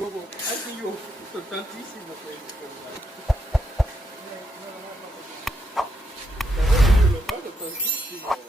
Anche io sono tantissimo questo. Io lo faccio tantissimo.